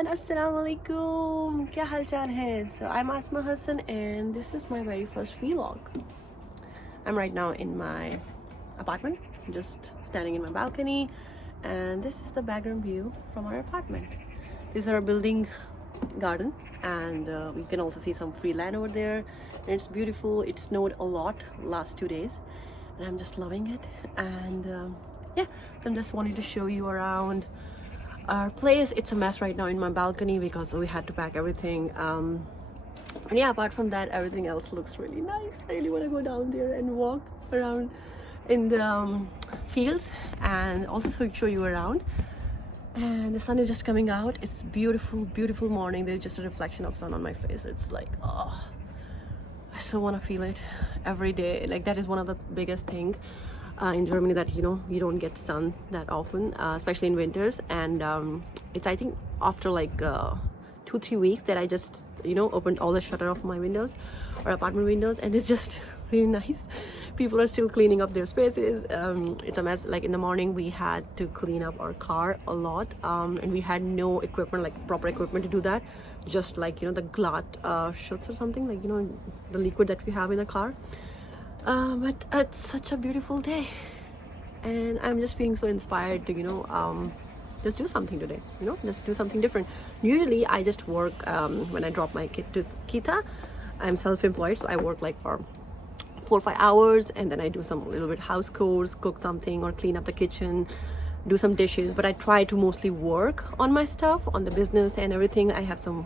everyone, assalamu alaikum. Kya hal chal hai? So I'm Asma Hassan and this is my very first vlog. I'm right now in my apartment, just standing in my balcony, and this is the background view from our apartment. This is our building garden, and we can also see some free land over there, and it's beautiful. It snowed a lot last 2 days and I'm just loving it. And yeah, I'm just wanting to show you around our place. It's a mess right now in my balcony because we had to pack everything, and yeah, apart from that, everything else looks really nice. I really want to go down there and walk around in the fields and also show you around. And the sun is just coming out. It's beautiful, beautiful morning. There's just a reflection of sun on my face. It's like, oh, I still want to feel it every day. Like, that is one of the biggest thing in Germany, that you don't get sun that often, especially in winters. And it's, I think, after like 2-3 weeks that I just opened all the shutter of my windows or apartment windows, and it's just really nice. People are still cleaning up their spaces. It's a mess. Like in the morning we had to clean up our car a lot, and we had no equipment, like proper equipment to do that, just like the Glatt Schutz or something, like the liquid that we have in the car. But it's such a beautiful day and I'm just feeling so inspired to just do something today, just do something different. Usually I just work when I drop my kid to Kita. I'm self-employed, so I work like for 4 or 5 hours, and then I do some little bit house chores, cook something or clean up the kitchen, do some dishes. But I try to mostly work on my stuff, on the business and everything. I have some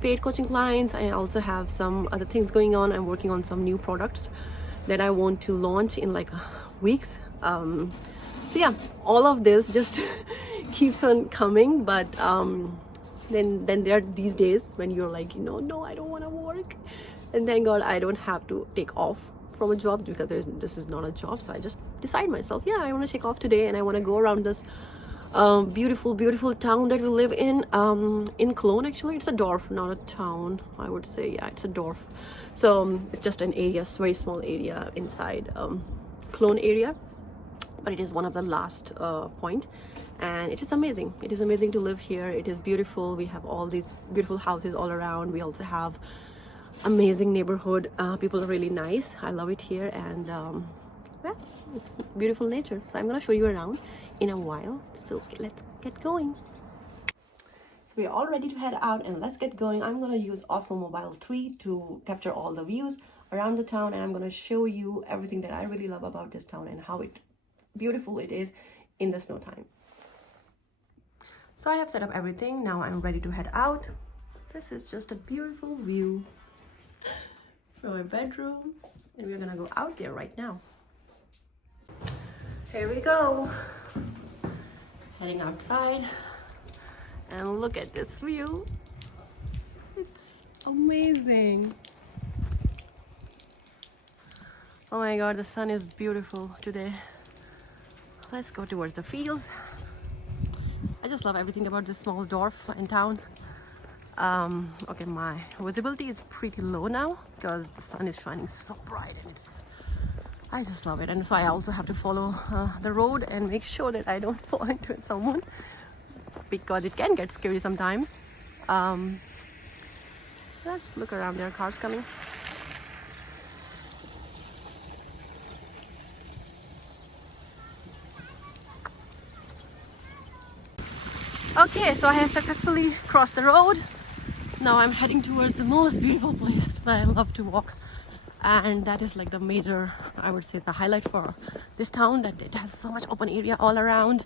paid coaching clients. I also have some other things going on. I'm working on some new products that I want to launch in like weeks. So yeah, all of this just keeps on coming. But then there are these days when you're like, no, I don't want to work. And thank God I don't have to take off from a job, because this is not a job. So I just decide myself, yeah, I want to take off today and I want to go around this beautiful, beautiful town that we live in Cologne. Actually, it's a dorf, not a town, I would say. Yeah, it's a dorf. So it's just an area, very small area inside Cologne area, but it is one of the last point, and it is amazing. It is amazing to live here. It is beautiful. We have all these beautiful houses all around. We also have amazing neighborhood. People are really nice. I love it here, and yeah, it's beautiful nature. So I'm gonna show you around in a while, so let's get going. So we're all ready to head out, and let's get going. I'm gonna use Osmo Mobile 3 to capture all the views around the town, and I'm gonna show you everything that I really love about this town and how beautiful it is in the snow time. So I have set up everything. Now I'm ready to head out. This is just a beautiful view from my bedroom, and we're gonna go out there right now. Here we go, heading outside, and look at this view. It's amazing. Oh my God, the sun is beautiful today. Let's go towards the fields. I just love everything about this small dorf and town. Okay, my visibility is pretty low now because the sun is shining so bright, and I just love it. And so I also have to follow the road and make sure that I don't fall into someone, because it can get scary sometimes. Let's look around. There are cars coming. Okay, so I have successfully crossed the road. Now I'm heading towards the most beautiful place that I love to walk, and that is like the major, I would say, the highlight for this town, that it has so much open area all around,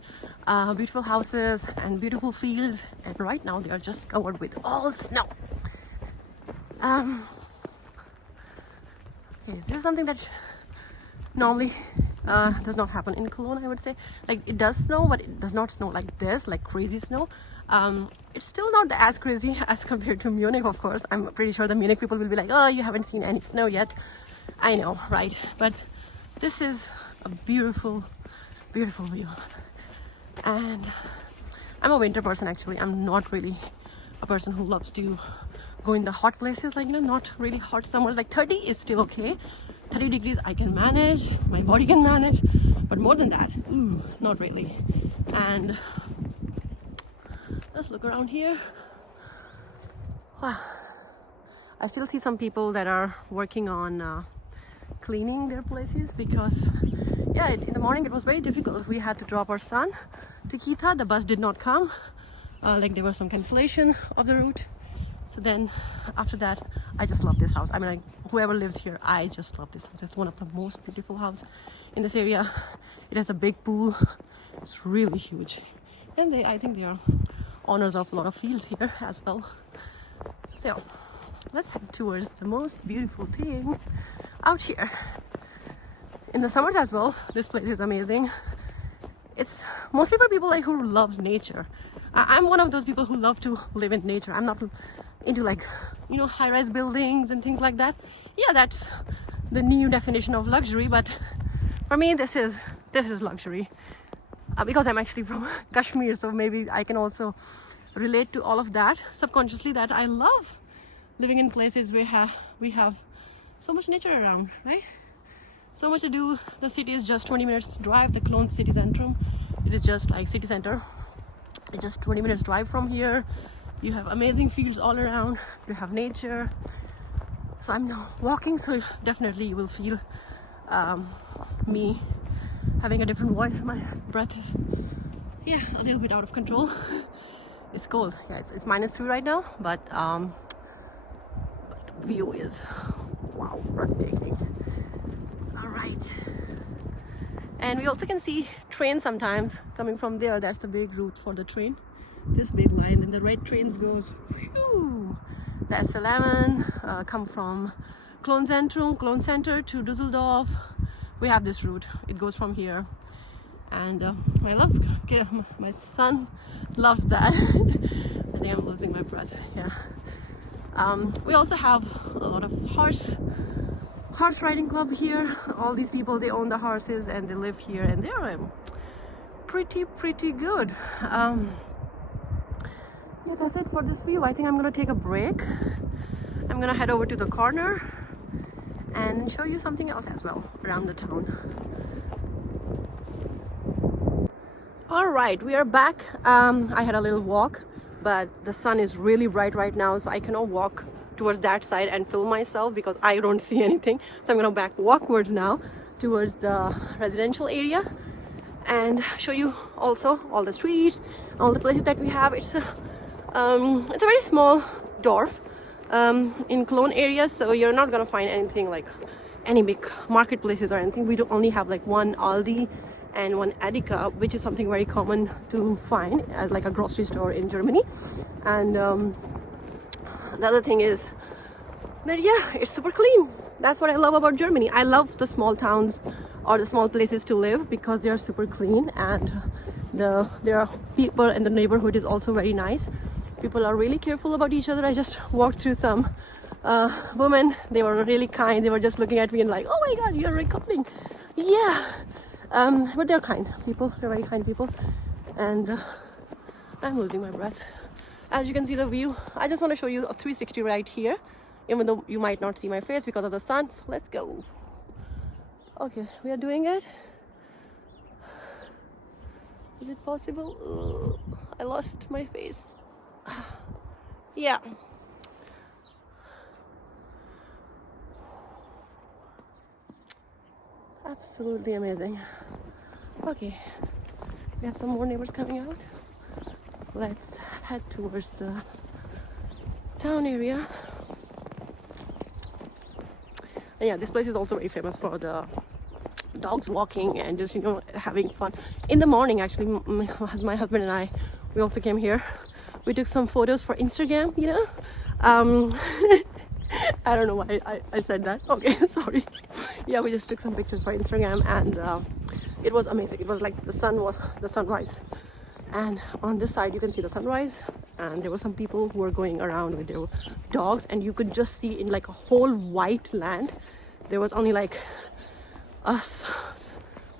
beautiful houses and beautiful fields, and right now they are just covered with all snow. Okay, this is something that normally does not happen in Cologne, I would say. Like, it does snow, but it does not snow like this, like crazy snow. It's still not as crazy as compared to Munich, of course. I'm pretty sure the Munich people will be like, oh, you haven't seen any snow yet. I know, right? But this is a beautiful, beautiful view. And I'm a winter person, actually. I'm not really a person who loves to go in the hot places, like, not really hot summers. Like 30 is still okay. 30 degrees I can manage, my body can manage, but more than that, not really. And Let's look around here. Wow. I still see some people that are working on cleaning their places because, yeah, in the morning it was very difficult. We had to drop our son to Kita. The bus did not come. Like there was some cancellation of the route. So then after that, I just love this house. I mean, like, whoever lives here, I just love this house. It's one of the most beautiful houses in this area. It has a big pool. It's really huge. And I think they are owners of a lot of fields here as well. So let's head towards the most beautiful thing out here. In the summers as well, this place is amazing. It's mostly for people like who loves nature. I'm one of those people who love to live in nature. I'm not into, like, you know, high-rise buildings and things like that. Yeah, that's the new definition of luxury, but for me this is luxury. Because I'm actually from Kashmir, so maybe I can also relate to all of that subconsciously, that I love living in places where we have so much nature around, right? So much to do. The city is just 20 minutes drive. The Cologne city center, it is just like city center. It's just 20 minutes drive from here. You have amazing fields all around. You have nature. So I'm now walking, so definitely you will feel me having a different voice. My breath is, yeah, a little bit out of control. It's cold. Yeah, it's -3 right now, but the view is, wow, breathtaking. All right. And we also can see trains sometimes coming from there. That's the big route for the train. This big line, and the red trains goes, whew, the S11 come from Cologne Center to Düsseldorf. We have this route. It goes from here, and I love. My son loves that. I think I'm losing my breath. Yeah. We also have a lot of horse riding club here. All these people, they own the horses and they live here, and they're pretty good. Yeah, that's it for this view. I think I'm gonna take a break. I'm gonna head over to the corner and show you something else as well around the town. All right, we are back. I had a little walk, but the sun is really bright right now, so I cannot walk towards that side and film myself because I don't see anything. So I'm gonna walkwards now towards the residential area and show you also all the streets, all the places that we have. It's a very small dorf in Cologne area, so you're not gonna find anything like any big marketplaces or anything. We do only have like one Aldi and one Edeka, which is something very common to find as like a grocery store in Germany. And the other thing is that, yeah, it's super clean. That's what I love about Germany. I love the small towns or the small places to live because they are super clean, and there are people, and the neighborhood is also very nice. People are really careful about each other. I just walked through some women. They were really kind. They were just looking at me and like, oh my god, you're recording. Yeah. But they're kind people. They're very kind people. And I'm losing my breath. As you can see the view, I just want to show you a 360 right here, even though you might not see my face because of the sun. Let's go. Okay, we are doing it. Is it possible? Ugh, I lost my face. Yeah. Absolutely amazing. Okay, we have some more neighbors coming out. Let's head towards the town area. And yeah, this place is also very famous for the dogs walking and just, you know, having fun. In the morning, actually, my husband and I, we also came here. We took some photos for Instagram, you know. I don't know why I said that. Okay, sorry. Yeah, we just took some pictures for Instagram, and it was amazing. It was like the sunrise. And on this side, you can see the sunrise. And there were some people who were going around with their dogs, and you could just see in like a whole white land. There was only like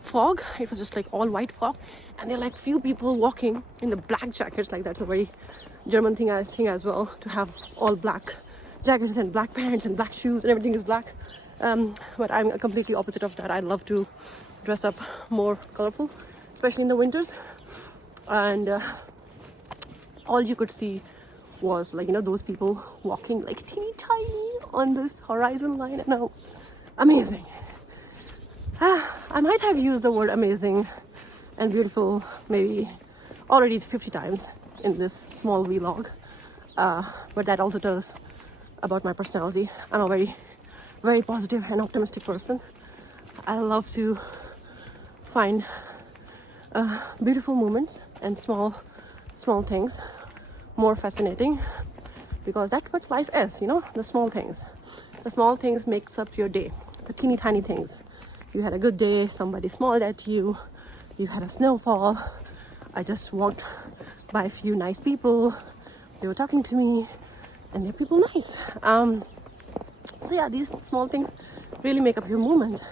fog. It was just like all white fog, and there are like few people walking in the black jackets. Like that's a very German thing, I think, as well, to have all black jackets and black pants and black shoes and everything is black. But I'm completely opposite of that. I love to dress up more colorful, especially in the winters. And all you could see was like, you know, those people walking like teeny tiny on this horizon line. And amazing. I might have used the word amazing and beautiful maybe already 50 times in this small vlog, but that also tells about my personality. I'm a very, very positive and optimistic person. I love to find beautiful moments and small things more fascinating, because that's what life is, you know, the small things. The small things makes up your day, the teeny tiny things. You had a good day, somebody smiled at you, you had a snowfall, I just walked by a few nice people, they were talking to me, and they're people nice. So yeah, these small things really make up your moment,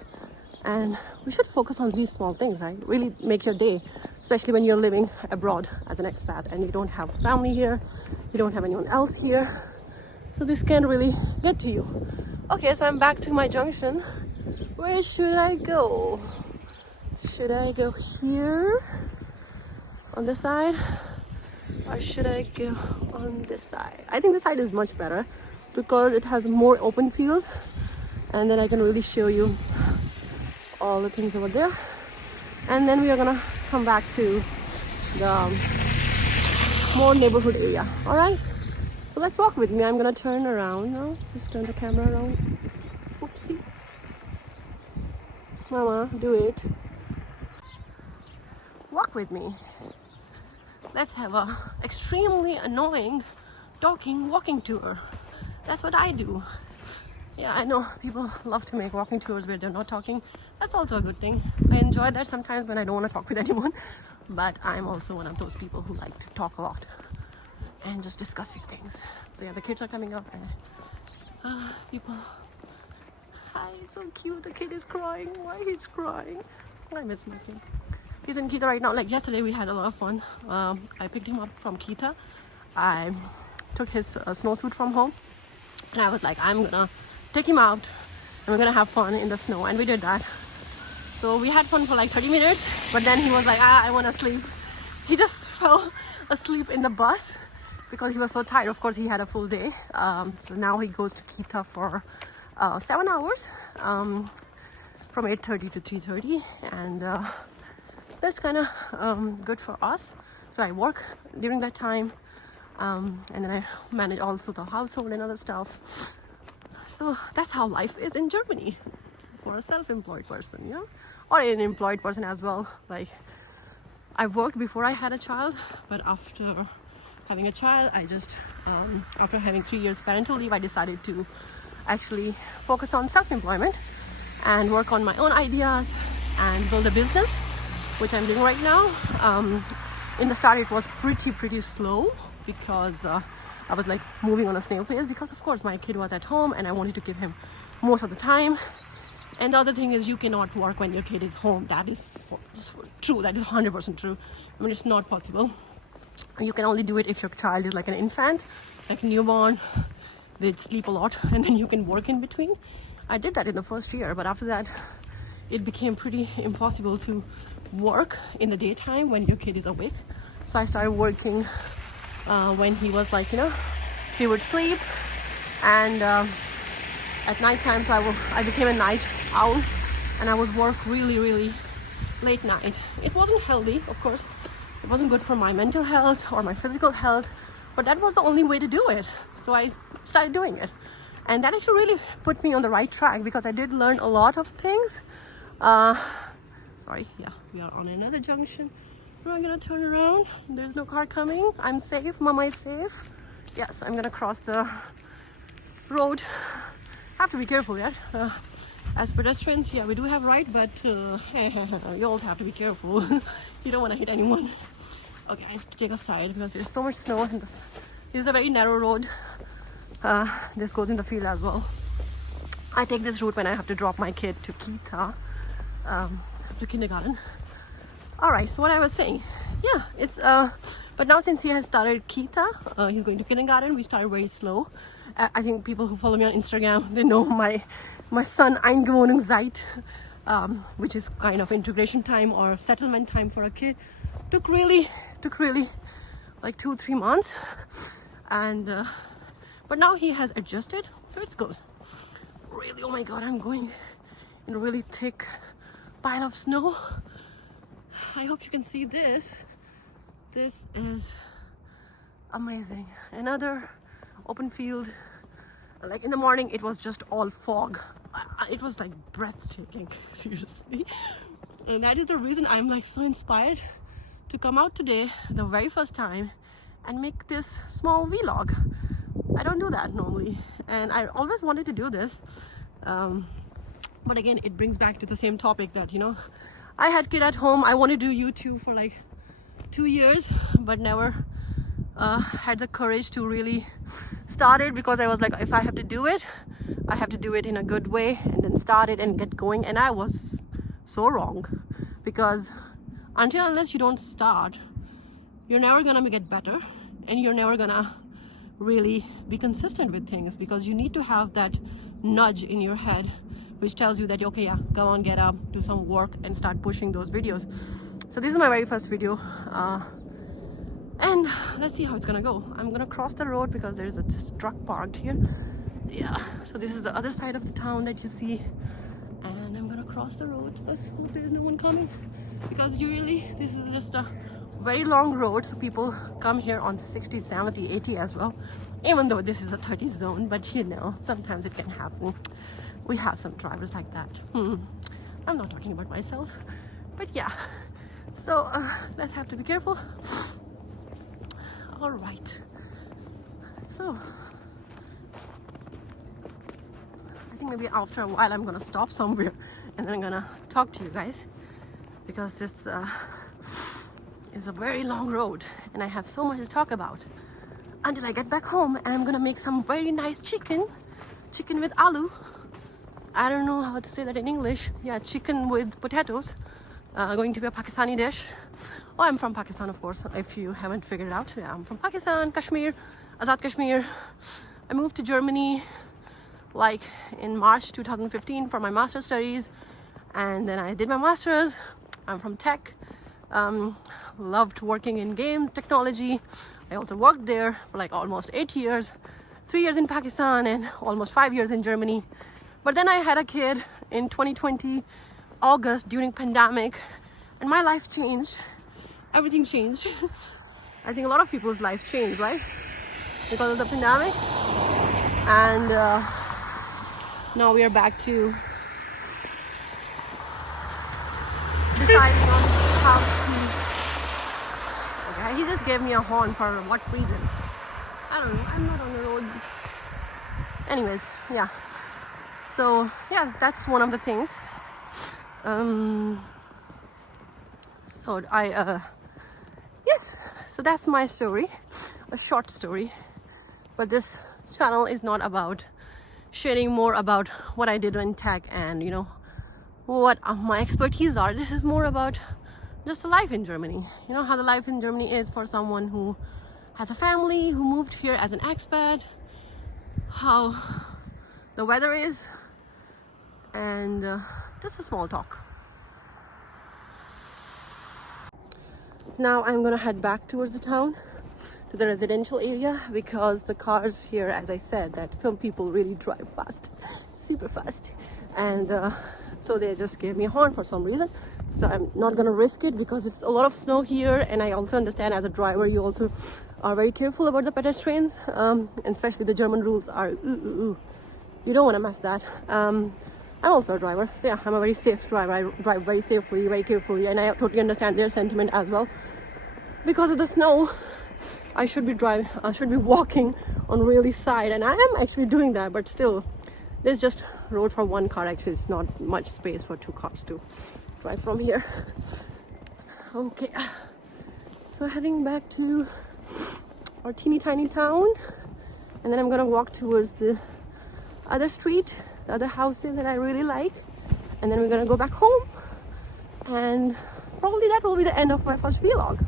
and we should focus on these small things, right? Really make your day, especially when you're living abroad as an expat and you don't have family here, you don't have anyone else here, so this can really get to you. Okay, so I'm back to my junction. Where should I go? Should I go here on this side, or should I go on this side? I think this side is much better because it has more open fields, and then I can really show you all the things over there. And then we are gonna come back to the more neighborhood area. All right, so let's walk with me. I'm gonna turn around now. Just turn the camera around. Oopsie. Mama, do it. Walk with me. Let's have a extremely annoying walking tour. That's what I do. Yeah, I know people love to make walking tours where they're not talking. That's also a good thing. I enjoy that sometimes when I don't want to talk with anyone, but I'm also one of those people who like to talk a lot and just discuss few things. So yeah, the kids are coming up and people. Hi, so cute. The kid is crying. Why he's crying? I miss my kid. He's in Kita right now. Like yesterday we had a lot of fun. I picked him up from Kita. I took his snowsuit from home, and I was like, I'm gonna take him out and we're gonna have fun in the snow, and we did that. So we had fun for like 30 minutes, but then he was like, I want to sleep. He just fell asleep in the bus because he was so tired. Of course, he had a full day. So now he goes to Kita for 7 hours, from 8:30 to 3:30, and that's kind of good for us. So I work during that time, and then I manage also the household and other stuff. So that's how life is in Germany for a self-employed person, you know, or an employed person as well. Like, I worked before I had a child, but after having a child, I just after having 3 years parental leave, I decided to actually focus on self-employment and work on my own ideas and build a business, which I'm doing right now. In the start it was pretty slow because I was like moving on a snail pace, because of course my kid was at home and I wanted to give him most of the time. And the other thing is, you cannot work when your kid is home. That is true. That is 100% true. I mean, it's not possible. You can only do it if your child is like an infant, like newborn. They'd sleep a lot and then you can work in between. I did that in the first year, but after that it became pretty impossible to work in the daytime when your kid is awake. So I started working when he was like, you know, he would sleep, and at night time, so I became a night owl, and I would work really late night. It wasn't healthy, of course. It wasn't good for my mental health or my physical health, but that was the only way to do it. So I started doing it, and that actually really put me on the right track, because I did learn a lot of things. Sorry, yeah, we are on another junction. I'm gonna turn around. There's no car coming. I'm safe. Mama is safe. Yes, I'm gonna cross the road. Have to be careful, yeah. As pedestrians, yeah, we do have right, but you also have to be careful. You don't want to hit anyone. Okay, I have to take a side because there's so much snow, and this is a very narrow road. This goes in the field as well. I take this route when I have to drop my kid to Kita, to kindergarten. All right, so what I was saying, yeah, it's but now since he has started Kita, he's going to kindergarten. We started very slow. I think people who follow me on Instagram, they know my son Eingewohnungszeit, which is kind of integration time or settlement time for a kid, took really like 2-3 months, and but now he has adjusted, so it's good. Really, oh my god, I'm going in a really thick pile of snow. I hope you can see this. This is amazing. Another open field. Like in the morning it was just all fog. It was like breathtaking, seriously. And that is the reason I'm like so inspired to come out today, the very first time, and make this small vlog. I don't do that normally, and I always wanted to do this, but again it brings back to the same topic that, you know, I had kid at home. I wanted to do YouTube for like 2 years, but never had the courage to really start it, because I was like, if I have to do it, I have to do it in a good way, and then start it and get going. And I was so wrong, because unless you don't start, you're never gonna get better, and you're never gonna really be consistent with things, because you need to have that nudge in your head which tells you that, okay, yeah, go on, get up, do some work, and start pushing those videos. So this is my very first video, and let's see how it's gonna go. I'm gonna cross the road because there's a truck parked here. Yeah, so this is the other side of the town that you see, and I'm gonna cross the road. Let's hope there's no one coming, because usually this is just a very long road, so people come here on 60, 70, 80 as well, even though this is a 30 zone. But you know, sometimes it can happen. We have some drivers like that. I'm not talking about myself, but yeah, so let's have to be careful. All right, so I think maybe after a while I'm gonna stop somewhere and then I'm gonna talk to you guys, because this is a very long road and I have so much to talk about until I get back home. And I'm gonna make some very nice chicken with aloo. I don't know how to say that in English. Yeah, chicken with potatoes. Going to be a Pakistani dish. Oh, I'm from Pakistan, of course, if you haven't figured it out. Yeah, I'm from Pakistan, Kashmir, Azad Kashmir. I moved to Germany like in March 2015 for my master's studies, and then I did my master's. I'm from tech. Loved working in game technology. I also worked there for like almost 8 years, 3 years in Pakistan and almost 5 years in Germany. But then I had a kid in 2020 August during pandemic, and my life changed. Everything changed. I think a lot of people's life changed, right, because of the pandemic. And now we are back to deciding on how to. Okay, he just gave me a horn for what reason? I don't know. I'm not on the road. Anyways, yeah. So yeah, that's one of the things. So yes, so that's my story, a short story. But this channel is not about sharing more about what I did in tech and, you know, what my expertise are. This is more about just the life in Germany. You know, how the life in Germany is for someone who has a family, who moved here as an expat, how the weather is, and just a small talk. Now I'm gonna head back towards the town, to the residential area, because the cars here, as I said, that some people really drive fast, super fast, and so they just gave me a horn for some reason. So I'm not gonna risk it, because it's a lot of snow here, and I also understand as a driver you also are very careful about the pedestrians, and especially the German rules are you don't want to mess that. I'm also a driver, so yeah, I'm a very safe driver. I drive very safely, very carefully, and I totally understand their sentiment as well. Because of the snow, I should be walking on really side, and I am actually doing that, but still, there's just road for one car. Actually, it's not much space for 2 cars to drive from here. Okay, so heading back to our teeny tiny town, and then I'm gonna walk towards the other street, the other houses that I really like, and then we're gonna go back home, and probably that will be the end of my first vlog.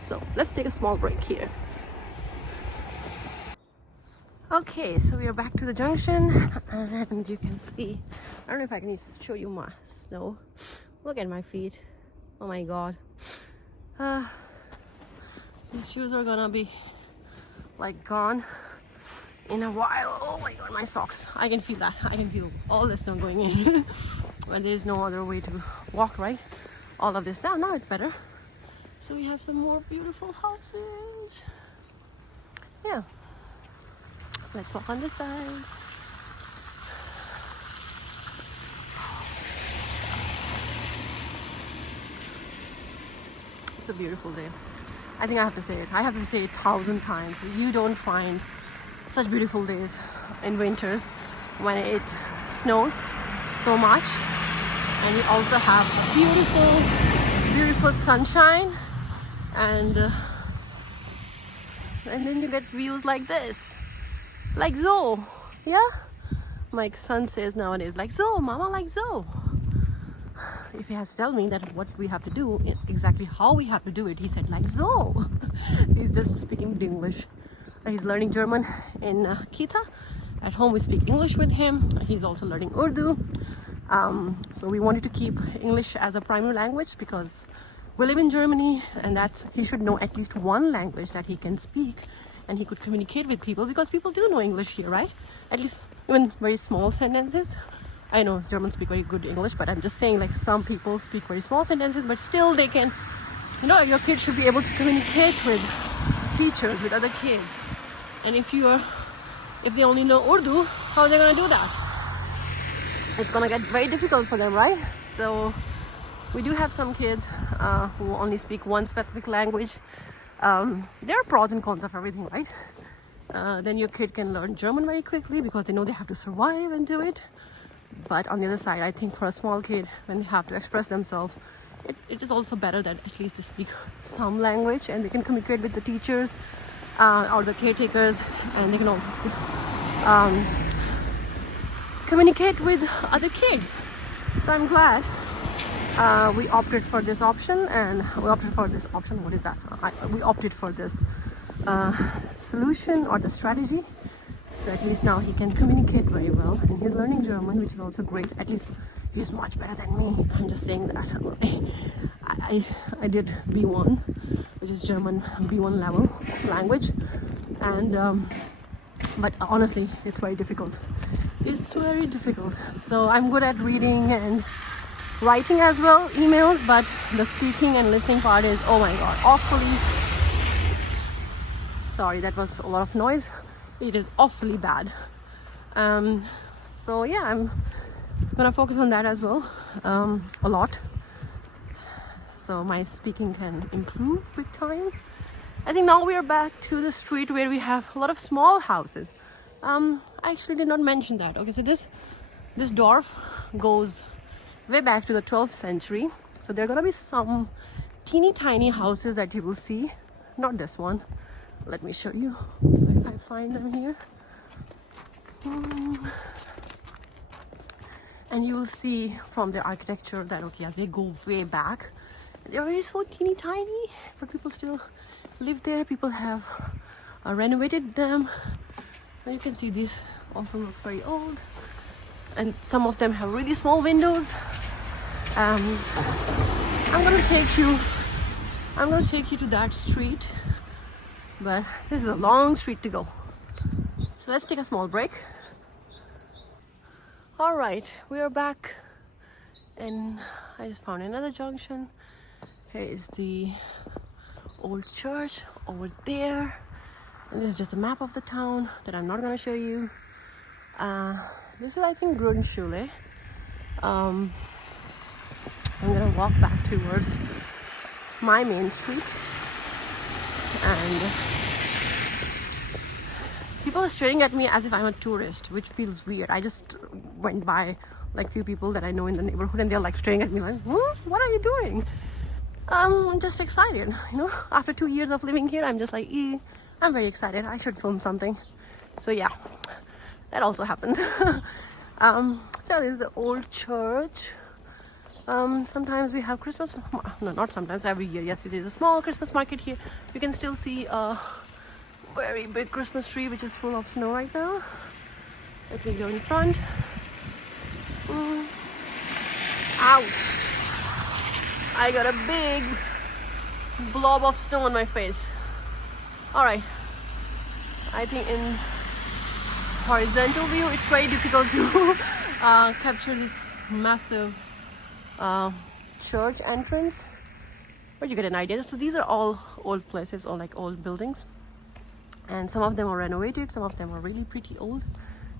So let's take a small break here. Okay, so we are back to the junction, and you can see, I don't know if I can show you my snow. Look at my feet. Oh my god. These shoes are gonna be like gone in a while. Oh my god, my socks. I can feel that. I can feel all the snow going in. But there is no other way to walk, right? All of this. Now it's better. So we have some more beautiful houses. Yeah. Let's walk on this side. It's a beautiful day. I think I have to say it. I have to say it 1,000 times. You don't find such beautiful days in winters when it snows so much, and we also have beautiful sunshine, and then you get views like this, like Zo. Yeah, my son says nowadays, like Zo, Mama, like Zo. If he has to tell me that what we have to do, exactly how we have to do it, he said like Zo. He's just speaking English. He's learning German in Kita. At home we speak English with him. He's also learning Urdu. So we wanted to keep English as a primary language because we live in Germany, and that's, he should know at least one language that he can speak and he could communicate with people, because people do know English here, right? At least even very small sentences. I know Germans speak very good English, but I'm just saying, like, some people speak very small sentences, but still they can, you know, your kids should be able to communicate with teachers, with other kids. And if they only know Urdu, how are they going to do that? It's going to get very difficult for them, right? So we do have some kids who only speak one specific language. There are pros and cons of everything, right? Then your kid can learn German very quickly because they know they have to survive and do it. But on the other side, I think for a small kid, when they have to express themselves, it is also better that at least they speak some language and they can communicate with the teachers or the caretakers, and they can also speak, communicate with other kids. So I'm glad we opted for this option, and we opted for this option. What is that? We opted for this solution or the strategy. So at least now he can communicate very well, and he's learning German, which is also great. At least he's much better than me. I'm just saying that. I did B1, which is German B1 level of language, and but honestly, it's very difficult. It's very difficult. So I'm good at reading and writing as well, emails, but the speaking and listening part is, oh my god, awfully. Sorry, that was a lot of noise. It is awfully bad. So yeah, I'm gonna focus on that as well, a lot, so my speaking can improve with time. I think now we are back to the street where we have a lot of small houses. I actually did not mention that. Okay, so this dorf goes way back to the 12th century. So there are gonna be some teeny tiny houses that you will see. Not this one. Let me show you if I find them here. And you will see from their architecture that, okay, yeah, they go way back. They're very so teeny tiny, but people still live there. People have renovated them. And you can see this also looks very old. And some of them have really small windows. I'm gonna take you to that street. But this is a long street to go. So let's take a small break. All right, we are back, and I just found another junction. Here is the old church over there, and this is just a map of the town that I'm not going to show you. This is, I think, Grundschule. I'm going to walk back towards my main street, and people are staring at me as if I'm a tourist, which feels weird. I just went by like few people that I know in the neighborhood, and they're like staring at me like, what are you doing? I'm just excited, you know. After 2 years of living here, I'm just like, I'm very excited. I should film something. So yeah, that also happens. So this is the old church. Sometimes we have Christmas, no, not sometimes, every year. Yes, there's a small Christmas market here. You can still see a very big Christmas tree, which is full of snow right now. Let me go in front. Ouch! I got a big blob of snow on my face. All right, I think in horizontal view it's very difficult to capture this massive church entrance, but you get an idea. So these are all old places, or like old buildings, and some of them are renovated, some of them are really pretty old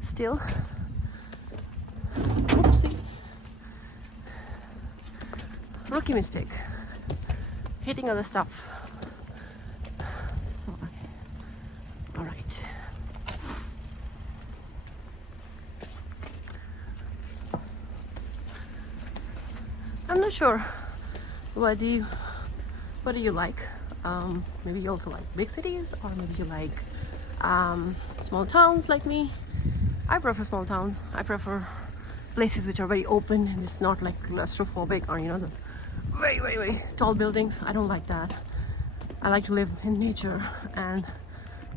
still. Oopsie, rookie mistake, hitting other stuff. So, all right. I'm not sure what do you like. Maybe you also like big cities, or maybe you like small towns like me. I prefer small towns. I prefer places which are very open and it's not like claustrophobic, or the very, very, very tall buildings. I don't like that. I like to live in nature, and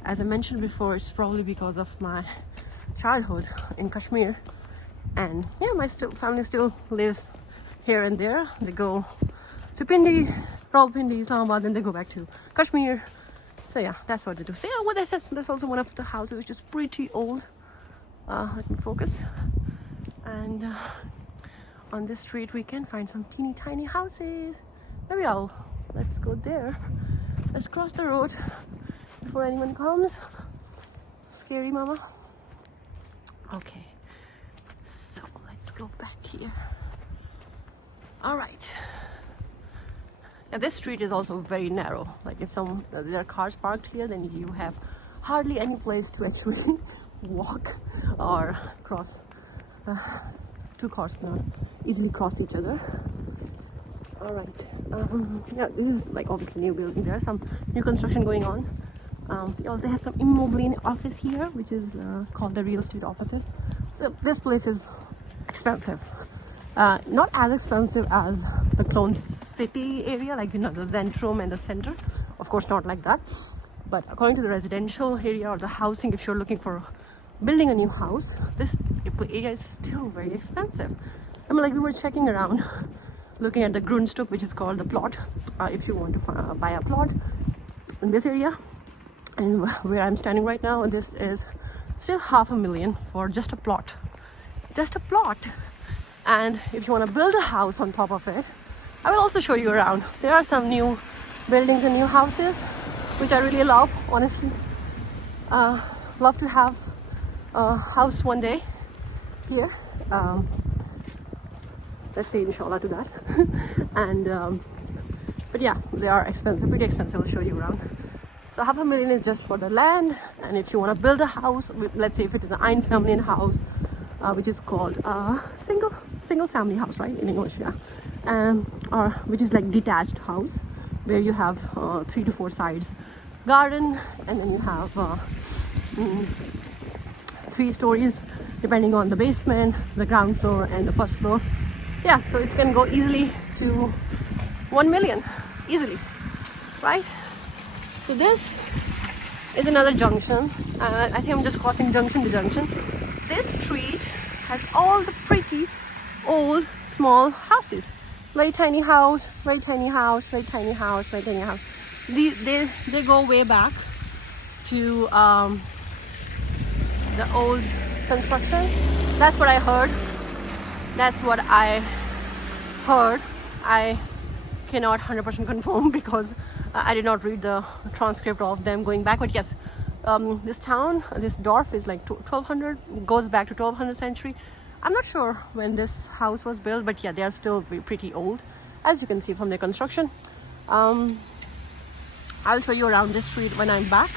as I mentioned before, it's probably because of my childhood in Kashmir, and yeah, my family still lives here and there. They go to Pindi, Rawalpindi, Islamabad, then they go back to Kashmir. So yeah, that's what they do. So yeah, well, that's also one of the houses which is pretty old. Let me focus. And on this street we can find some teeny tiny houses. Maybe let's go there. Let's cross the road before anyone comes. Scary mama. Okay, so let's go back here. All right. Now this street is also very narrow. Like if there are cars parked here, then you have hardly any place to actually walk or cross. Two cars cannot easily cross each other. All right. Yeah, this is like obviously new building. There are some new construction going on. We also have some immobile office here, which is called the real estate offices. So this place is expensive. Not as expensive as the Cologne city area, like the Zentrum and the center. Of course, not like that. But according to the residential area or the housing, if you're looking for building a new house, this area is still very expensive. I mean, like we were checking around, looking at the Grundstück, which is called the plot. If you want to buy a plot in this area, and where I'm standing right now, this is still $500,000 for just a plot. Just a plot. And if you want to build a house on top of it, I will also show you around. There are some new buildings and new houses, which I really love, honestly. Love to have a house one day here. Let's say inshallah to that. And but yeah, they are expensive, pretty expensive. I'll show you around. So $500,000 is just for the land, and if you want to build a house, let's say if it is an Einfamilien house, which is called a single family house, right, in English, yeah, or which is like detached house, where you have 3 to 4 sides garden, and then you have 3 stories depending on the basement, the ground floor, and the first floor. Yeah, so it can go easily to 1 million, easily, right? So this is another junction. I think I'm just crossing junction to junction. This street has all the pretty old small houses. Very tiny house, very tiny house, very tiny house, very tiny house. They go way back to the old construction. That's what I heard. That's what I heard. I cannot 100% confirm because I did not read the transcript of them going back. But yes, this town, this dorf is like 1200, goes back to 1200th century. I'm not sure when this house was built, but yeah, they are still pretty old, as you can see from the construction. I'll show you around this street when I'm back,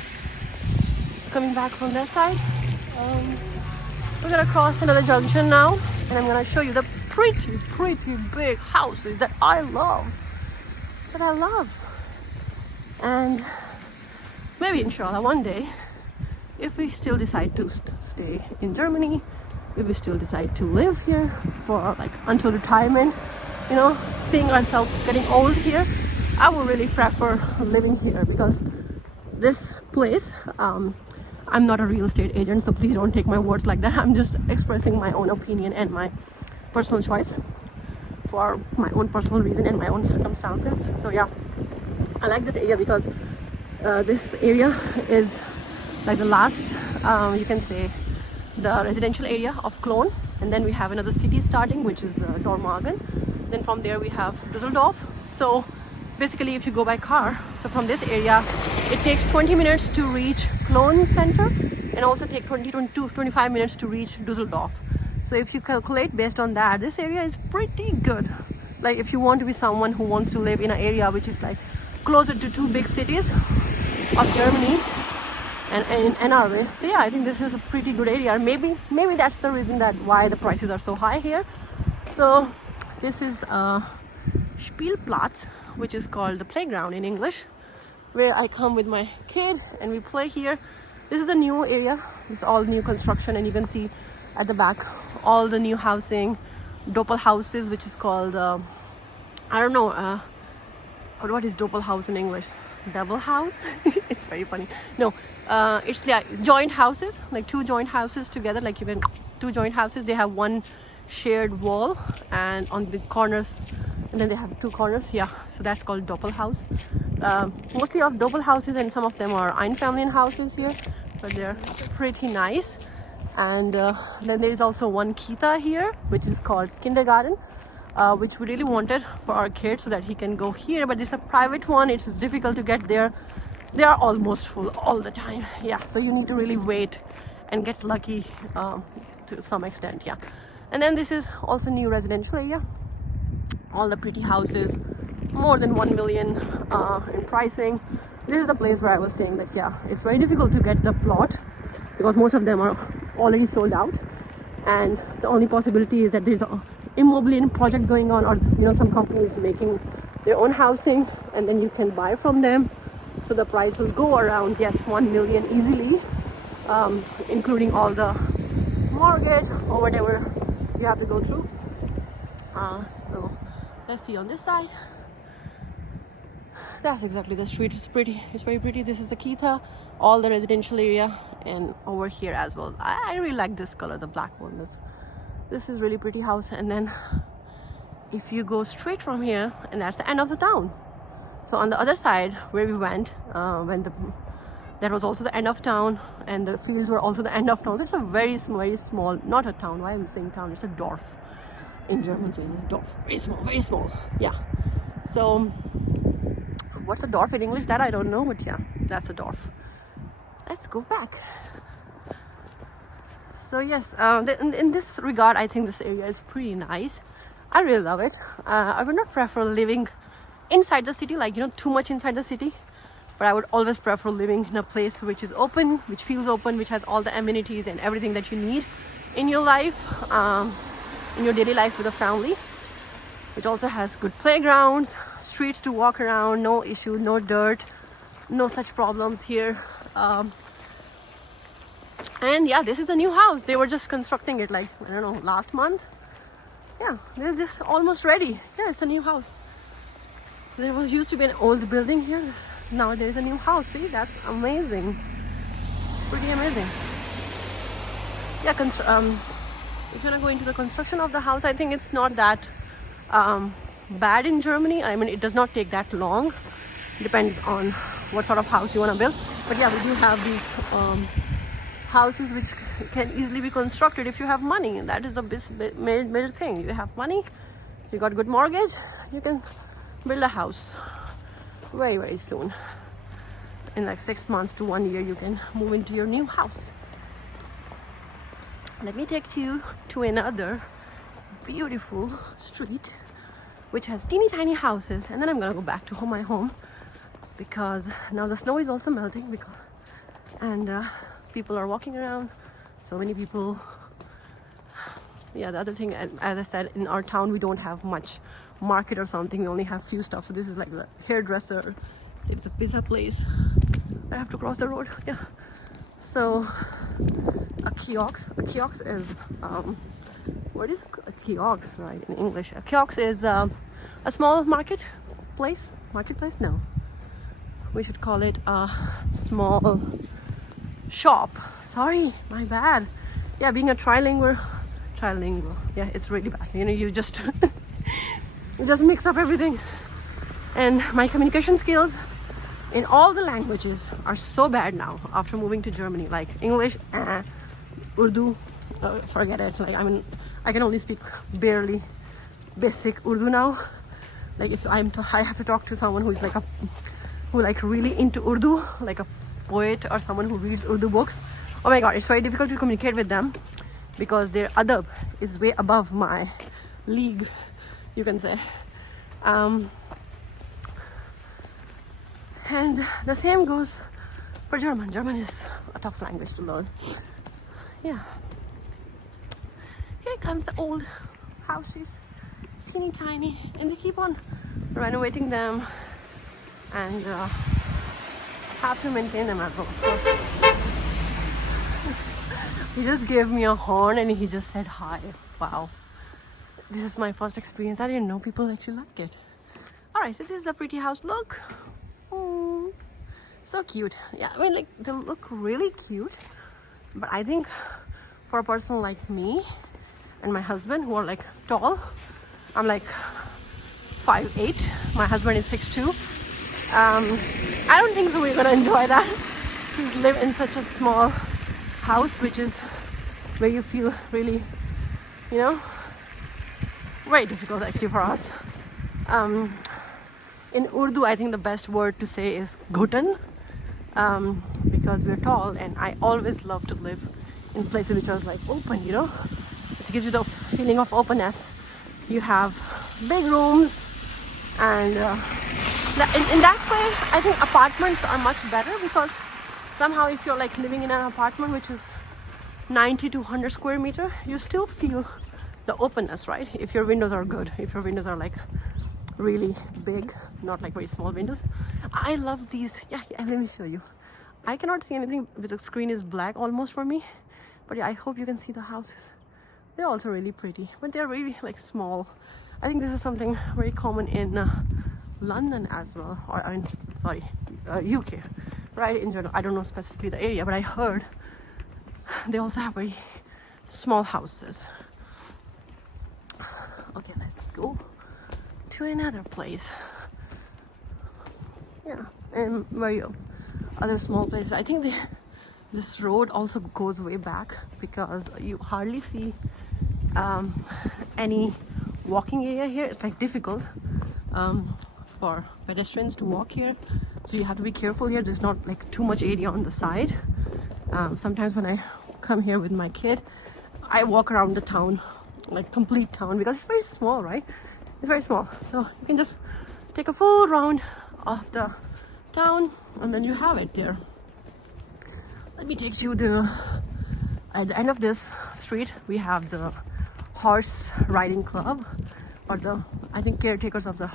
coming back from that side. We're gonna cross another junction now, and I'm gonna show you the pretty big houses that I love. And maybe inshallah one day, if we still decide to stay in Germany, if we still decide to live here for like until retirement, you know, seeing ourselves getting old here, I would really prefer living here, because this place, I'm not a real estate agent, so please don't take my words like that. I'm just expressing my own opinion and my personal choice for my own personal reason and my own circumstances. So yeah, I like this area because this area is like the last, you can say, the residential area of Cologne, and then we have another city starting, which is Dormagen. Then from there we have Düsseldorf. So basically, if you go by car, so from this area, it takes 20 minutes to reach Cologne center, and also take 25 minutes to reach Düsseldorf. So if you calculate based on that, this area is pretty good. Like if you want to be someone who wants to live in an area which is like closer to two big cities of Germany and NRW. So yeah, I think this is a pretty good area. Maybe that's the reason that why the prices are so high here. So this is Spielplatz, which is called the playground in English, where I come with my kid and we play here. This is a new area. This is all new construction, and you can see at the back all the new housing, Doppelhouses, which is called I don't know what is Doppelhaus in English? Double house? It's very funny. No, it's like joint houses, like two joint houses together. Like you can two joint houses. They have one shared wall, and on the corners, and then they have two corners. Yeah, so that's called Doppelhaus. Mostly of Doppelhouses, and some of them are Einfamilien houses here, but they're pretty nice. And then there is also one Kita here, which is called kindergarten, which we really wanted for our kid so that he can go here, but it's a private one. It's difficult to get there. They are almost full all the time. Yeah, so you need to really wait and get lucky to some extent. Yeah, and then this is also new residential area. All the pretty houses, more than 1 million in pricing. This is the place where I was saying that yeah, it's very difficult to get the plot because most of them are already sold out, and the only possibility is that there's an immobilian project going on, or you know, some companies making their own housing, and then you can buy from them. So the price will go around, yes, 1 million easily, including all the mortgage or whatever you have to go through. So let's see on this side. That's exactly the street. It's pretty. It's very pretty. This is the Kita, all the residential area, and over here as well. I really like this color, the black one. This is really pretty house. And then if you go straight from here, and that's the end of the town. So on the other side where we went, that was also the end of town, and the fields were also the end of town. So it's a very small, not a town. Why am I saying town? It's a dorf in German. Dorf, very small. Yeah. So what's a dorf in English? That I don't know, but yeah, that's a dorf. Let's go back. So yes, in this regard, I think this area is pretty nice. I really love it. I would not prefer living inside the city, like, you know, too much inside the city, but I would always prefer living in a place which is open, which feels open, which has all the amenities and everything that you need in your life, in your daily life with a family, which also has good playgrounds, streets to walk around, no issue, no dirt, no such problems here. And yeah, this is the new house. They were just constructing it, like, I don't know, last month. Yeah, they're just almost ready. Yeah, it's a new house. There was used to be an old building here. Now there's a new house. See, that's amazing. It's pretty amazing. Yeah, if you're gonna go into the construction of the house, I think it's not that bad in Germany. I mean, it does not take that long. Depends on what sort of house you want to build. But yeah, we do have these houses which can easily be constructed if you have money, and that is a major thing. You have money, you got good mortgage, you can build a house very soon. In like 6 months to 1 year, you can move into your new house. Let me take you to another beautiful street which has teeny tiny houses, and then I'm gonna go back to my home because now the snow is also melting, and people are walking around. So many people. Yeah, the other thing, as I said, in our town we don't have much market or something. We only have few stuff. So this is like the hairdresser. It's a pizza place. I have to cross the road. Yeah. So a kiosk. A kiosk is what is a kiosk, right, in English? A kiosk is a small marketplace. Marketplace? No. We should call it a small shop. Sorry, my bad. Yeah, being a trilingual. Yeah, it's really bad. You know, you just you just mix up everything. And my communication skills in all the languages are so bad now after moving to Germany. Like English, Urdu, forget it. Like, I mean, I can only speak barely basic Urdu now. Like if I have to talk to someone who is like really into Urdu, like a poet or someone who reads Urdu books. Oh my god, it's very difficult to communicate with them because their adab is way above my league, you can say. And the same goes for German. German is a tough language to learn. Yeah. Here comes the old houses, teeny tiny, and they keep on renovating them and have to maintain them as well, of course. He just gave me a horn and he just said hi. Wow. This is my first experience. I didn't know people actually like it. Alright, so this is a pretty house. Look. Oh, so cute. Yeah, I mean, like, they look really cute. But I think for a person like me and my husband, who are like tall, I'm like 5'8". My husband is 6'2". I don't think so we're gonna enjoy that. To live in such a small house, which is where you feel really, you know, very difficult actually for us. In Urdu, I think the best word to say is ghutan, because we're tall, and I always love to live in places which are like open, you know, which gives you the feeling of openness. You have big rooms, and in that way, I think apartments are much better, because somehow if you're like living in an apartment which is 90 to 100 square meter, you still feel the openness, right? If your windows are good, if your windows are like really big, not like very small windows. I love these. Yeah, let me show you. I cannot see anything because the screen is black almost for me, but yeah, I hope you can see the houses. They're also really pretty, but they're really like small. I think this is something very common in London as well, or UK, right? In general, I don't know specifically the area, but I heard they also have very small houses. Okay, let's go to another place. Yeah, and very other small places. I think this road also goes way back, because you hardly see any walking area here. It's like difficult for pedestrians to walk here, so you have to be careful here. There's not like too much area on the side. Sometimes when I come here with my kid, I walk around the town, like complete town, because it's very small, right? It's very small, so you can just take a full round of the town and then you have it there. Let me take you to at the end of this street. We have the horse riding club, or the, I think, caretakers of the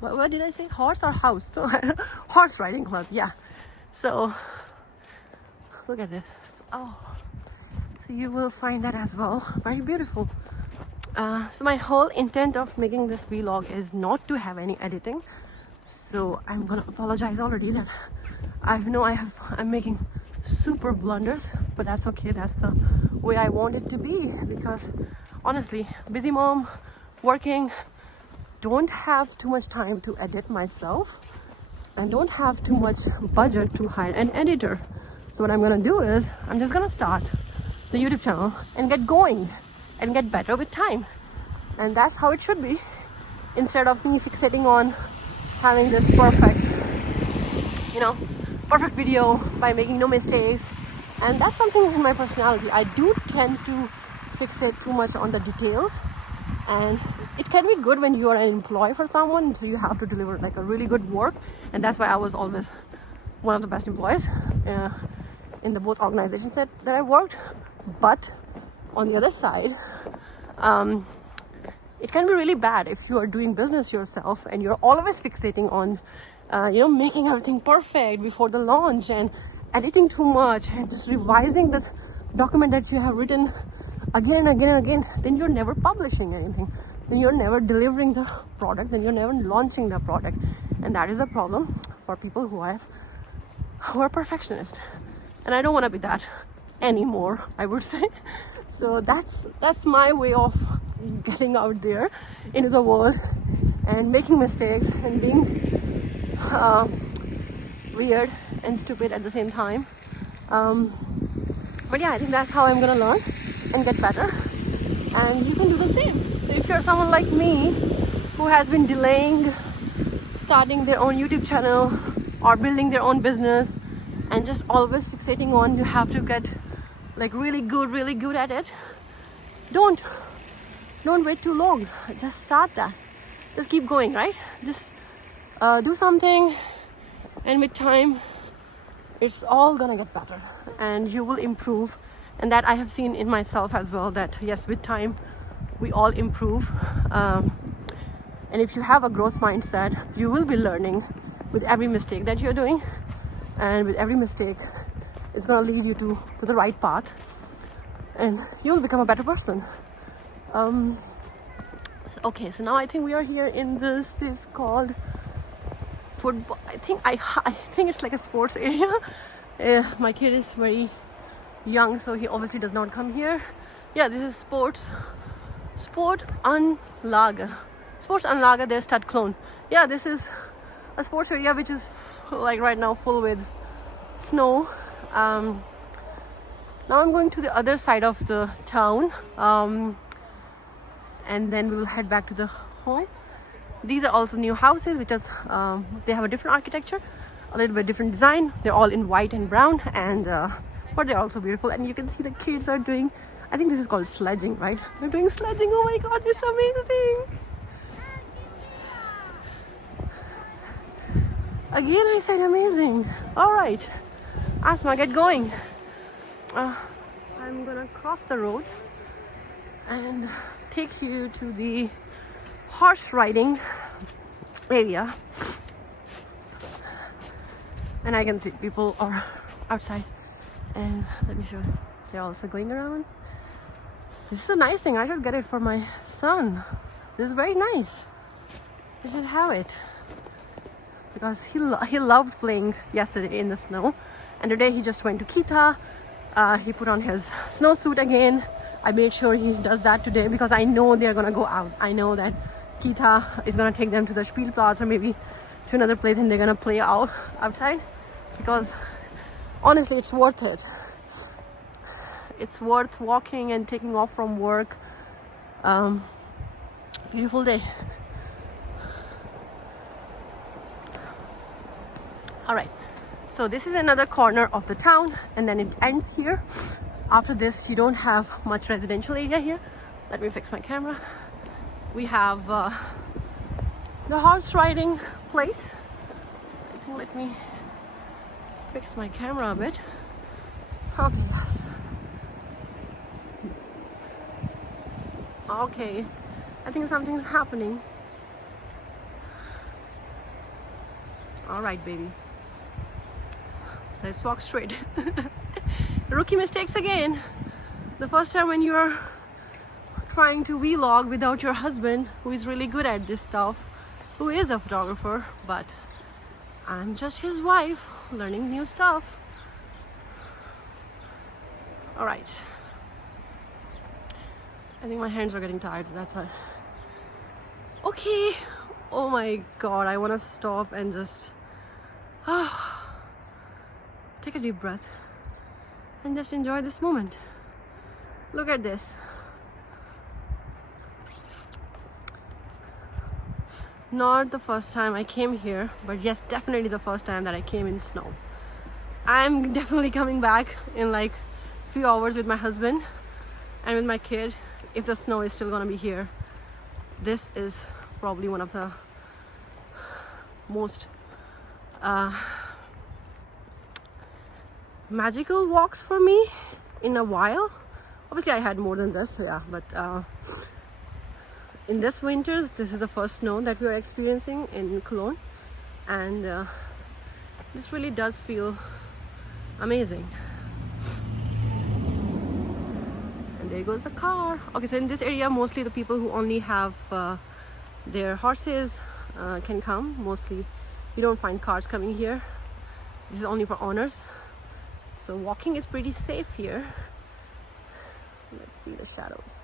what did I say, horse or house? So horse riding club, yeah. So look at this. Oh, so you will find that as well. Very beautiful. So my whole intent of making this vlog is not to have any editing, so I'm gonna apologize already that I'm making super blunders, but that's okay. That's the way I want it to be, because honestly, busy mom, working, don't have too much time to edit myself, and don't have too much budget to hire an editor. So what I'm gonna do is I'm just gonna start the YouTube channel and get going and get better with time. And that's how it should be, instead of me fixating on having this perfect video by making no mistakes. And that's something in my personality. I do tend to fixate too much on the details, and it can be good when you are an employee for someone, so you have to deliver like a really good work. And that's why I was always one of the best employees in the both organizations that I worked. But on the other side, it can be really bad if you are doing business yourself and you're always fixating on making everything perfect before the launch, and editing too much, and just revising the document that you have written again and again and again. Then you're never publishing anything, then you're never delivering the product, then you're never launching the product. And that is a problem for people who are perfectionists, and I don't want to be that anymore, I would say. So that's my way of getting out there into the world and making mistakes and being weird and stupid at the same time. But yeah, I think that's how I'm gonna learn and get better. And you can do the same. So if you're someone like me who has been delaying starting their own YouTube channel or building their own business and just always fixating on you have to get like really good at it, don't wait too long. Just start that. Just keep going, right? Just do something, and with time it's all gonna get better and you will improve. And that I have seen in myself as well, that yes, with time we all improve. And if you have a growth mindset, you will be learning with every mistake that you're doing, and with every mistake it's going to lead you to the right path, and you'll become a better person. Okay, so now I think we are here in this is called football. I think it's like a sports area. My kid is very young, so he obviously does not come here. Yeah, this is Sportsanlage der Stadt Cologne. Yeah, this is a sports area which is like right now full with snow. Now I'm going to the other side of the town, and then we will head back to the home. These are also new houses, which is they have a different architecture, a little bit different design. They're all in white and brown, and but they're also beautiful. And you can see the kids are doing, I think this is called sledging, right? They're doing sledging. Oh my god, it's amazing. Again, I said amazing. All right, Asma, get going. I'm gonna cross the road and take you to the horse riding area. And I can see people are outside. And let me show you. They're also going around. This is a nice thing. I should get it for my son. This is very nice. I should have it. Because he loved playing yesterday in the snow, and today he just went to Kita. He put on his snowsuit again. I made sure he does that today because I know they're gonna go out. I know that Kita is gonna take them to the Spielplatz or maybe to another place, and they're gonna play outside, because honestly it's worth it. It's worth walking and taking off from work. Beautiful day. All right, so this is another corner of the town, and then it ends here. After this, you don't have much residential area here. Let me fix my camera. We have the horse riding place. I think let me fix my camera a bit. Okay, yes. Okay, I think something's happening. All right, baby. Let's walk straight. Rookie mistakes again. The first time when you're trying to vlog without your husband, who is really good at this stuff, who is a photographer, but I'm just his wife learning new stuff. All right. I think my hands are getting tired, so that's why. Okay. Oh my god, I want to stop and just take a deep breath and just enjoy this moment. Look at this. Not the first time I came here, but yes, definitely the first time that I came in snow. I'm definitely coming back in like a few hours with my husband and with my kid, if the snow is still gonna be here. This is probably one of the most magical walks for me in a while. Obviously I had more than this, yeah, but in this winters, this is the first snow that we are experiencing in Cologne, and this really does feel amazing. And there goes the car. Okay, so in this area, mostly the people who only have their horses can come. Mostly you don't find cars coming here. This is only for owners. So walking is pretty safe here. Let's see the shadows.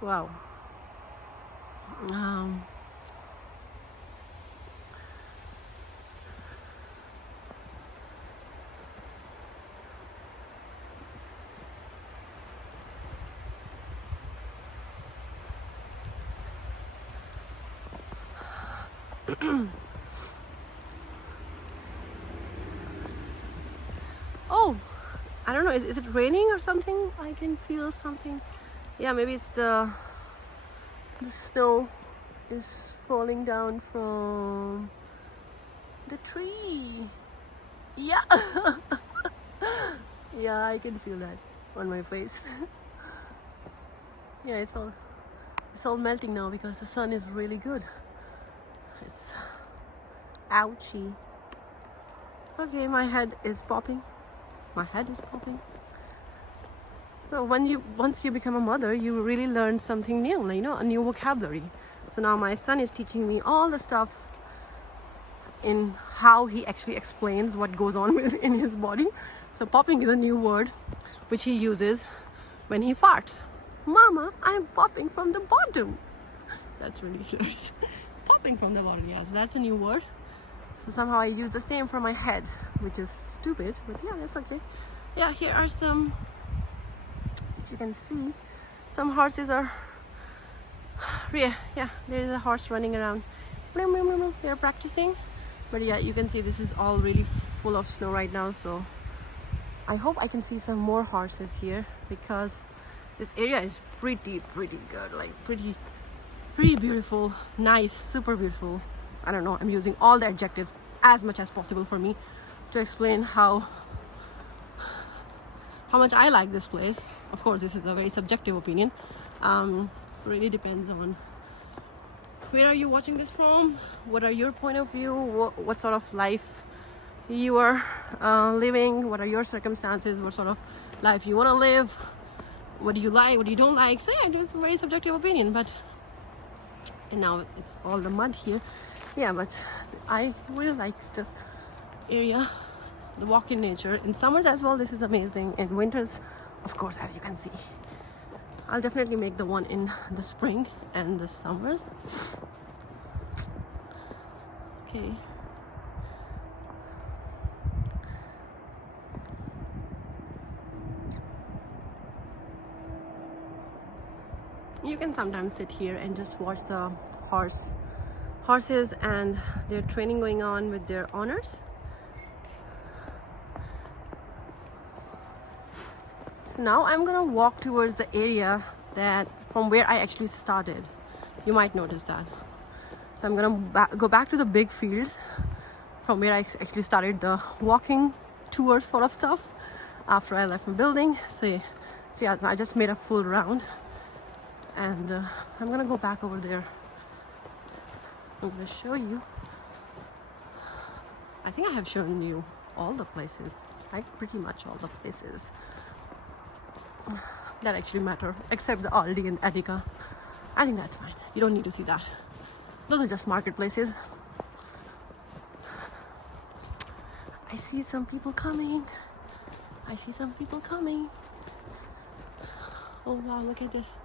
Wow. Um, oh, I don't know, is it raining or something? I can feel something. Yeah, maybe it's the snow is falling down from the tree. Yeah. Yeah, I can feel that on my face. Yeah, it's all melting now because the sun is really good. It's ouchy. Okay, my head is popping. My head is popping. So once you become a mother, you really learn something new, like, you know, a new vocabulary. So now my son is teaching me all the stuff in how he actually explains what goes on in his body. So popping is a new word which he uses when he farts. Mama, I'm popping from the bottom. That's ridiculous. Popping from the bottom, yeah, so that's a new word. So somehow I use the same for my head, which is stupid, but yeah, that's okay. Yeah, here are some, if you can see, some horses are, yeah, there is a horse running around. They're practicing. But yeah, you can see this is all really full of snow right now, so I hope I can see some more horses here, because this area is pretty good, like pretty beautiful, nice, super beautiful. I don't know, I'm using all the adjectives as much as possible for me to explain how much I like this place. Of course, this is a very subjective opinion, so it really depends on where are you watching this from, what are your point of view, what sort of life you are living, what are your circumstances, what sort of life you want to live, what do you like, what you don't like. So yeah, it is a very subjective opinion. But and now it's all the mud here. Yeah, but I really like this area, the walk in nature. In summers as well, this is amazing. In winters, of course, as you can see, I'll definitely make the one in the spring and the summers. Okay. You can sometimes sit here and just watch the horses and their training going on with their owners. So now I'm gonna walk towards the area that from where I actually started. You might notice that. So I'm gonna go back to the big fields from where I actually started the walking tour sort of stuff after I left my building. So yeah, I just made a full round, and I'm gonna go back over there. I'm gonna show you. I think I have shown you all the places, like pretty much all the places that actually matter, except the Aldi and Edeka. I think that's fine. You don't need to see that. Those are just marketplaces. I see some people coming. Oh wow, look at this.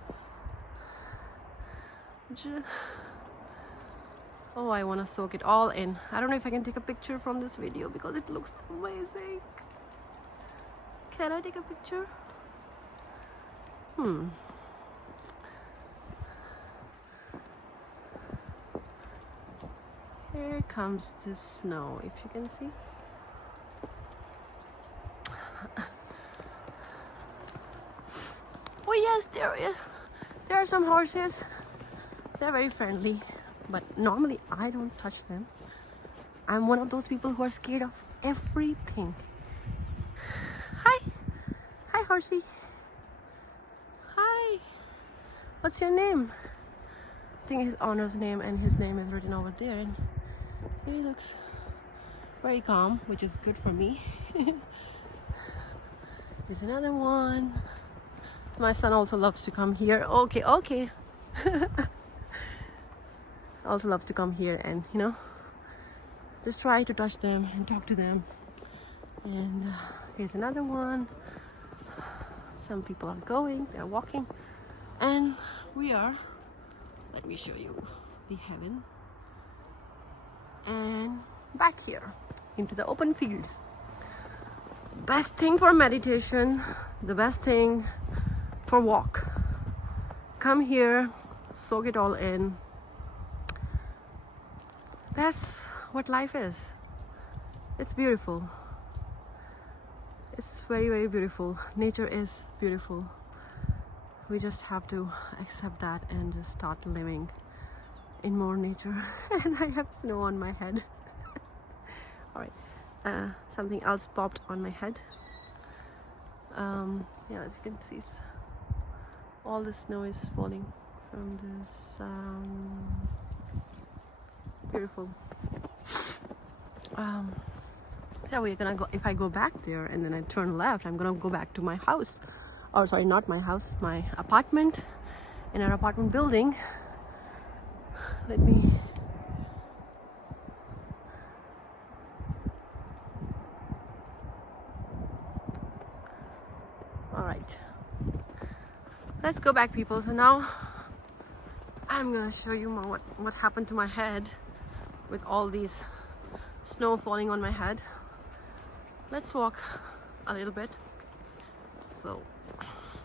Oh, I want to soak it all in. I don't know if I can take a picture from this video because it looks amazing. Can I take a picture? Here comes the snow, if you can see. Oh yes, there are some horses. They're very friendly, but normally I don't touch them. I'm one of those people who are scared of everything. Hi horsey. Hi, what's your name? I think his owner's name, and his name is written over there, and he looks very calm, which is good for me. Here's another one. My son also loves to come here. Okay. Also loves to come here and, you know, just try to touch them and talk to them. And here's another one. Some people are going, they're walking, and we are Let me show you the heaven. And back here into the open fields. Best thing for meditation, the best thing for walk. Come here, soak it all in. That's what life is. It's beautiful. It's very, very beautiful. Nature is beautiful. We just have to accept that and just start living in more nature. And I have snow on my head. All right, something else popped on my head. Yeah, as you can see, all the snow is falling from this. Beautiful. So we're gonna go. If I go back there and then I turn left, I'm gonna go back to my house. Oh, sorry, not my house, my apartment, in our apartment building. Let me. All right. Let's go back, people. So now I'm gonna show you what happened to my head with all these snow falling on my head. Let's walk a little bit so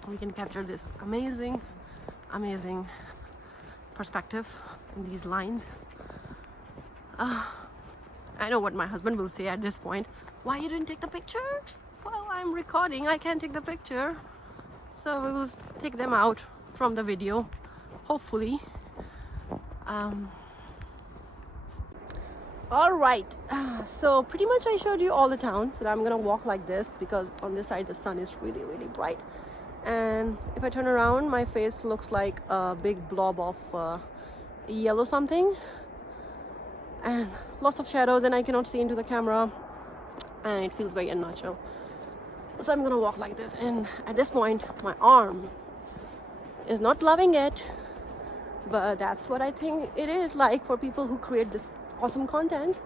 we can capture this amazing perspective in these lines. I know what my husband will say at this point. Why you didn't take the pictures? Well, I'm recording, I can't take the picture, so we will take them out from the video, hopefully. All right, so pretty much I showed you all the town. So I'm gonna walk like this because on this side the sun is really, really bright, and if I turn around, my face looks like a big blob of yellow something and lots of shadows, and I cannot see into the camera, and it feels very unnatural. So I'm gonna walk like this, and at this point my arm is not loving it, but that's what I think it is like for people who create this awesome content.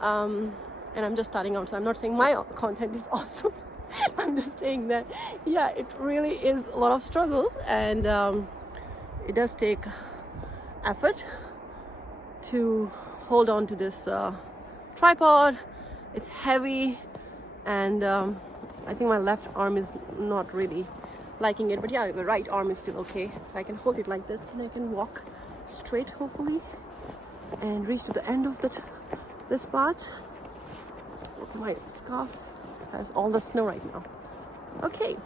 And I'm just starting out, so I'm not saying my content is awesome. I'm just saying that, yeah, it really is a lot of struggle, and it does take effort to hold on to this tripod. It's heavy, and I think my left arm is not really liking it, but yeah, the right arm is still okay. So I can hold it like this, and I can walk straight, hopefully, and reach to the end of this part. My scarf has all the snow right now. Okay,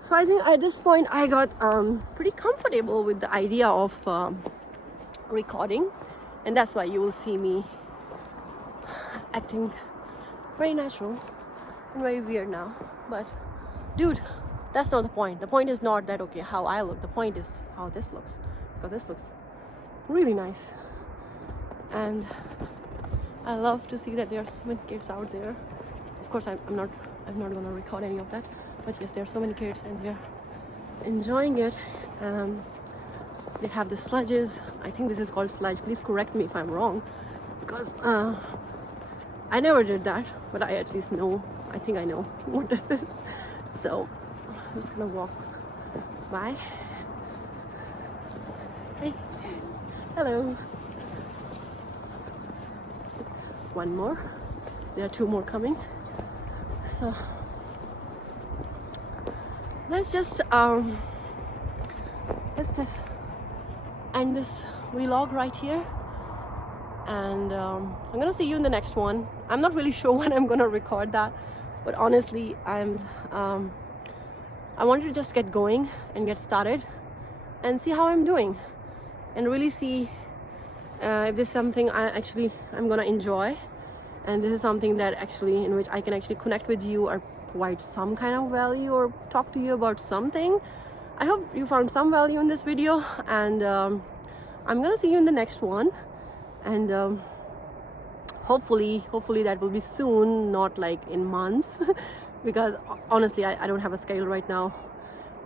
so I think at this point I got pretty comfortable with the idea of recording, and that's why you will see me acting very natural and very weird now. But dude, that's not the point. The point is not that, okay, how I look. The point is how this looks, because this looks really nice, and I love to see that there are so many kids out there. Of course, I'm not gonna record any of that, but yes, there are so many kids and they're enjoying it. They have the sledges. I think this is called sledge. Please correct me if I'm wrong, because I never did that, but I at least know. I think I know what this is. So I'm just gonna walk by. Hey, hello. One more. There are two more coming. So let's just end this vlog right here, and I'm gonna see you in the next one. I'm not really sure when I'm gonna record that, but honestly, I wanted to just get going and get started and see how I'm doing, and really see if this is something I'm gonna enjoy, and this is something that actually in which I can actually connect with you or provide some kind of value or talk to you about something. I hope you found some value in this video, and I'm gonna see you in the next one, and hopefully that will be soon, not like in months because honestly I don't have a schedule right now,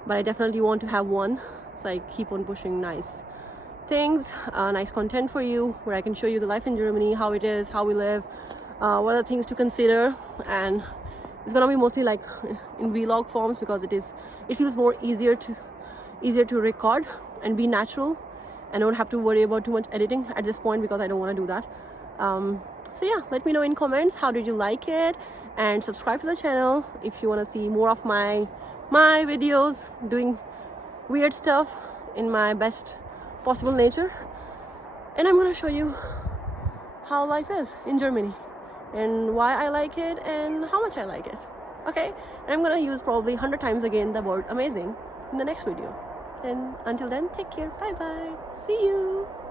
but I definitely want to have one, so I keep on pushing nice things, nice content for you, where I can show you the life in Germany, how it is, how we live, what are the things to consider. And it's gonna be mostly like in vlog forms, because it feels more easier to easier to record and be natural, and don't have to worry about too much editing at this point because I don't want to do that. So yeah, let me know in comments how did you like it, and subscribe to the channel if you want to see more of my videos doing weird stuff in my best possible nature. And I'm gonna show you how life is in Germany and why I like it and how much I like it. Okay, and I'm gonna use probably 100 times again the word amazing in the next video. And until then, take care. Bye bye. See you.